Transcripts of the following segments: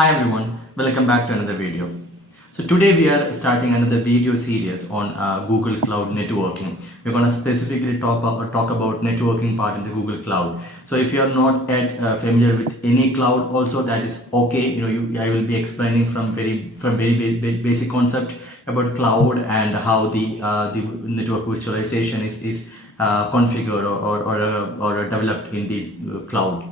Hi everyone, welcome back to another video. So today we are starting another video series on Google Cloud networking. We're going to specifically talk about networking part in the Google Cloud. So if you are not yet familiar with any cloud, also that is okay. I will be explaining from very basic concept about cloud and how the network virtualization is configured or developed in the cloud.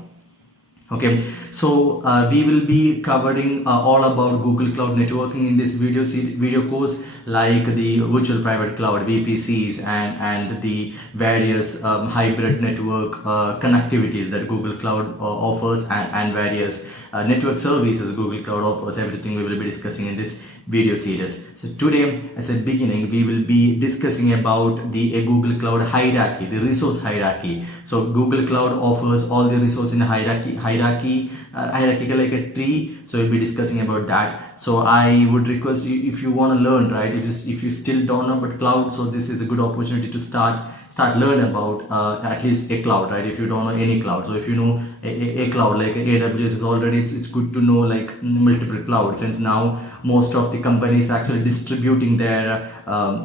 Okay, so we will be covering all about Google Cloud networking in this video course, like the virtual private cloud VPCs and the various hybrid network connectivities that Google Cloud offers and various network services Google Cloud offers. Everything we will be discussing in this video series. So today, as a beginning, we will be discussing about the Google Cloud hierarchy, the resource hierarchy. So Google Cloud offers all the resources in a hierarchical like a tree. So we'll be discussing about that. So I would request you, if you want to learn, right, if you still don't know about cloud, so this is a good opportunity to start learn about at least a cloud, right? If you don't know any cloud, so if you know a cloud like AWS is already, it's good to know like multiple clouds, since now most of the companies actually distributing their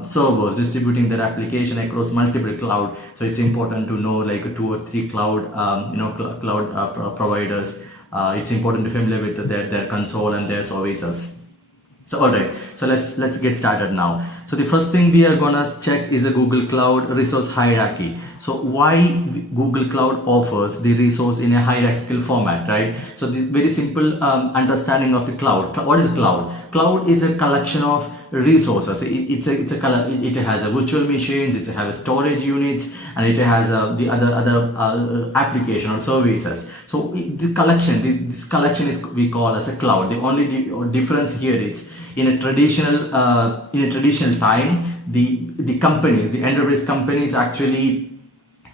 servers, distributing their application across multiple cloud. So it's important to know like 2 or 3 cloud cloud providers. It's important to familiar with their console and their services. So alright, so let's get started now. So the first thing we are gonna check is the Google Cloud resource hierarchy. So why Google Cloud offers the resource in a hierarchical format, right? So this very simple understanding of the cloud. What is cloud? Cloud is a collection of resources. It has a virtual machines, it has storage units, and it has the other application or services. So this collection is we call as a cloud. The only difference here is in a traditional time, the companies, the enterprise companies actually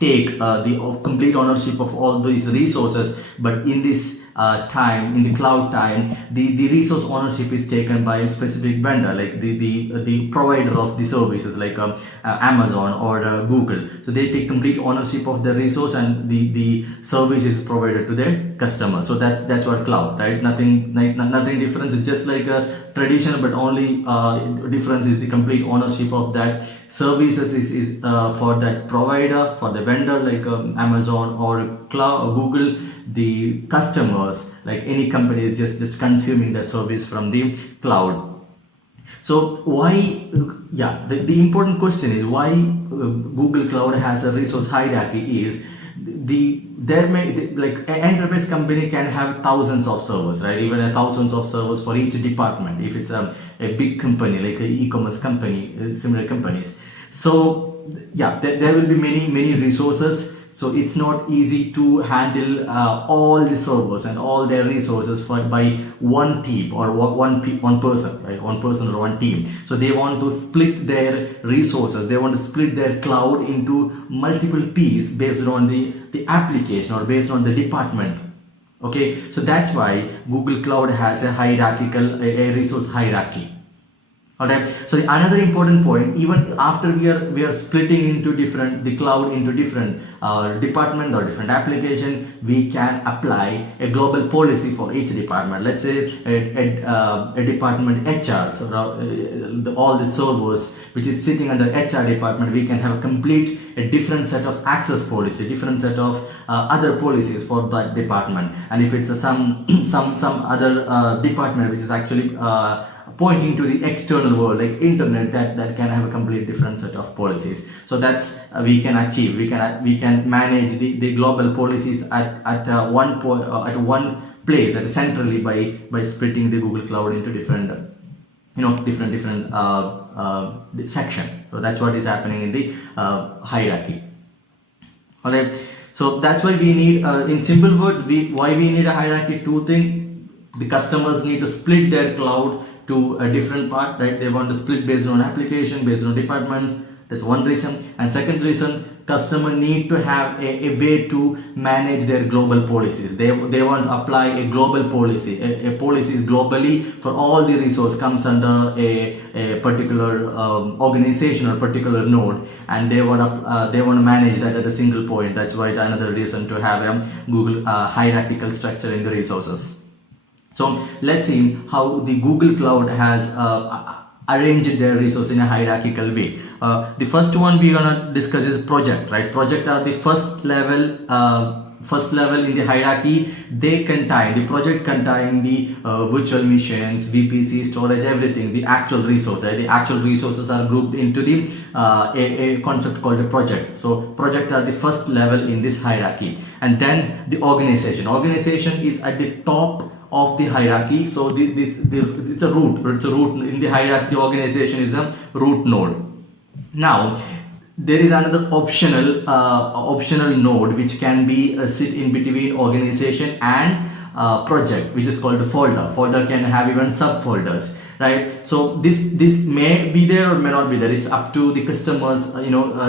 take the complete ownership of all these resources, but in this time, in the cloud time, the resource ownership is taken by a specific vendor, like the provider of the services, like Amazon or Google. So they take complete ownership of the resource, and the service is provided to their customer. So that's what cloud, right? Nothing different. It's just like a traditional, but only difference is the complete ownership of that services is for that provider, for the vendor like Amazon or Google. The customers, like any company, is just consuming that service from the cloud. So why, the important question is why Google Cloud has a resource hierarchy is like an enterprise company can have thousands of servers, right? Even thousands of servers for each department if it's a big company like an e-commerce company, similar companies. So there will be many resources. So it's not easy to handle all the servers and all their resources by one team or one person, right? One person or one team. So they want to split their resources. They want to split their cloud into multiple pieces based on the application or based on the department. Okay, so that's why Google Cloud has a resource hierarchy. Alright, so another important point, even after we are splitting into the cloud into different department or different application, we can apply a global policy for each department. Let's say a department HR, so all the servers which is sitting under HR department, we can have a different set of access policy, different set of other policies for that department. And if it's some other department which is actually pointing to the external world like internet, that can have a complete different set of policies. So that's we can achieve, we can manage the global policies at one point, at one place, centrally by splitting the Google Cloud into different different section. So that's what is happening in the hierarchy. Alright, so that's why we need, in simple words, why we need a hierarchy. 2 things: the customers need to split their cloud to a different part, right? They want to split based on application, based on department. That's one reason. And second reason, customer need to have a way to manage their global policies. They want to apply a global policy. A policy is globally for all the resource comes under a particular organization or particular node, and they want to manage that at a single point. That's why another reason to have a Google hierarchical structure in the resources. So let's see how the Google Cloud has arranged their resource in a hierarchical way. The first one we're gonna discuss is project, right? Project are the first level in the hierarchy. They contain the project contain the virtual machines, VPC, storage, everything, the actual resource, right? The actual resources are grouped into the a concept called a project. So project are the first level in this hierarchy, and then the organization is at the top of the hierarchy. So it's a root in the hierarchy. The organization is a root node. Now there is another optional node which can be sit in between organization and project, which is called a folder can have even subfolders, right? So this may be there or may not be there. It's up to the customer's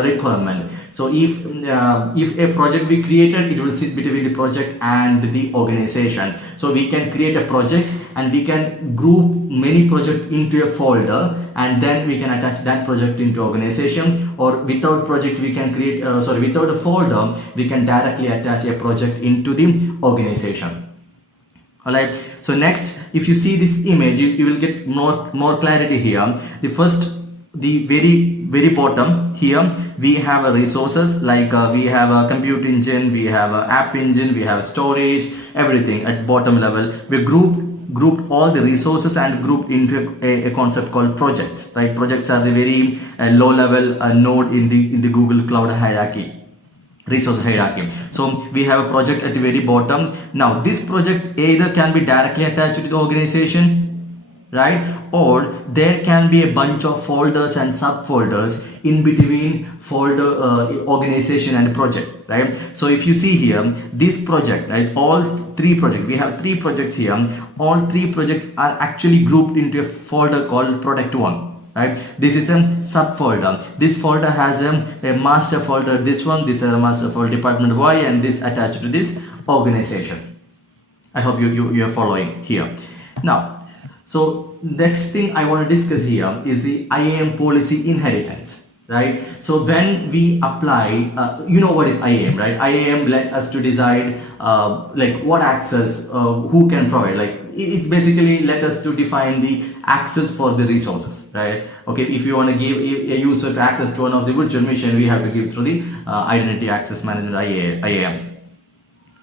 requirement. So if a project we created, it will sit between the project and the organization. So we can create a project and we can group many projects into a folder, and then we can attach that project into organization. Or without project we can create without a folder we can directly attach a project into the organization. Alright, so next, if you see this image, you will get more clarity here. The very bottom here we have a resources like we have a compute engine, we have a app engine, we have storage, everything at bottom level. We grouped all the resources and grouped into a concept called projects, right? Projects are the very low level node in the Google Cloud hierarchy, resource hierarchy. So we have a project at the very bottom. Now this project either can be directly attached to the organization, right? Or there can be a bunch of folders and subfolders in between folder organization and project, right? So if you see here this project, right, all three projects, we have three projects here. All three projects are actually grouped into a folder called product 1, right? This is a subfolder. This folder has a master folder, this is a master folder department Y, and this attached to this organization. I hope you are following here. Now, so next thing I want to discuss here is the IAM policy inheritance, right? So when we apply, you know what is IAM, right? IAM let us to decide like what access, who can provide, like it's basically let us to define the access for the resources, right? Okay, if you want to give a user to access to one of the virtual machine, we have to give through the identity access management, IAM.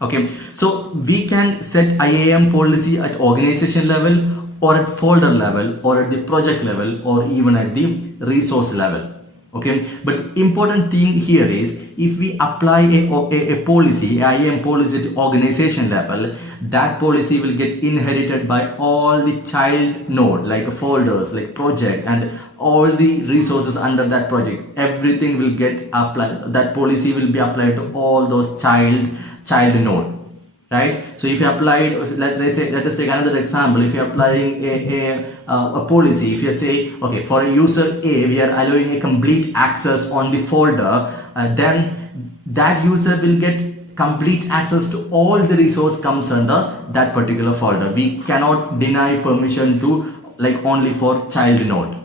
Okay, so we can set IAM policy at organization level, or at folder level, or at the project level, or even at the resource level. Okay, but important thing here is if we apply a policy, IAM policy at organization level, that policy will get inherited by all the child node, like folders, like project, and all the resources under that project. Everything will get applied. That policy will be applied to all those child node, right? So if you applied, let us take another example. If you are applying a policy, if you say, okay, for user A we are allowing a complete access on the folder, then that user will get complete access to all the resource comes under that particular folder. We cannot deny permission to like only for child node.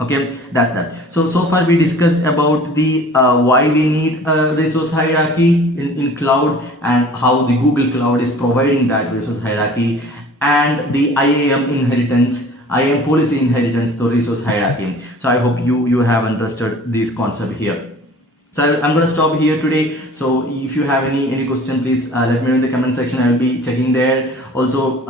Okay, that's that. So far we discussed about the why we need a resource hierarchy in cloud, and how the Google Cloud is providing that resource hierarchy, and the IAM policy inheritance to resource hierarchy. So I hope you have understood this concept here. So I'm going to stop here today. So if you have any question, please let me know in the comment section. I will be checking there. Also,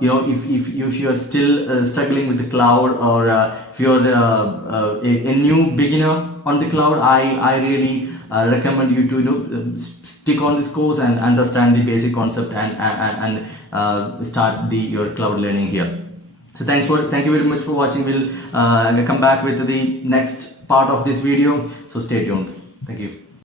if you are still struggling with the cloud, or if you're a new beginner on the cloud, I really recommend you to stick on this course and understand the basic concept and start your cloud learning here. So thank you very much for watching. We'll come back with the next part of this video. So stay tuned. Thank you.